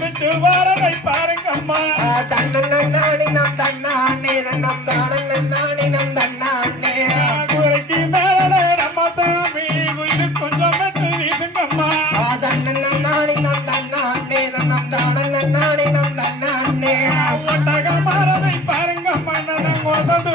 விட்டு வாரனை பாருங்கம்மா. தன்னி நம் தன்னானே நம் தானி நம் தன்னானே. குறைக்கு மேலே நம்ம சாமி உயிர் கொஞ்சம் இதுங்கம்மா தன்னி நம் தன்னானே நம் தானி நம் தன்னானே. ஒட்டக மாறனை பாருங்கம்மா நான் ஒதடு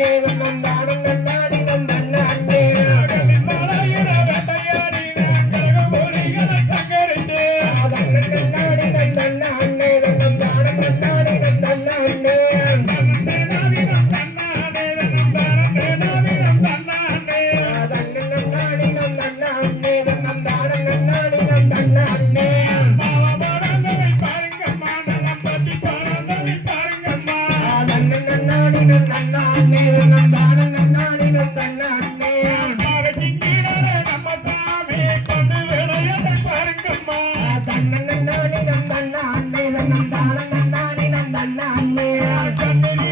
அண்ணே வண்ணம் தானம் நன்னாடி நன்ன அண்ணே நன்னாடி நன்ன அண்ணே Thank you.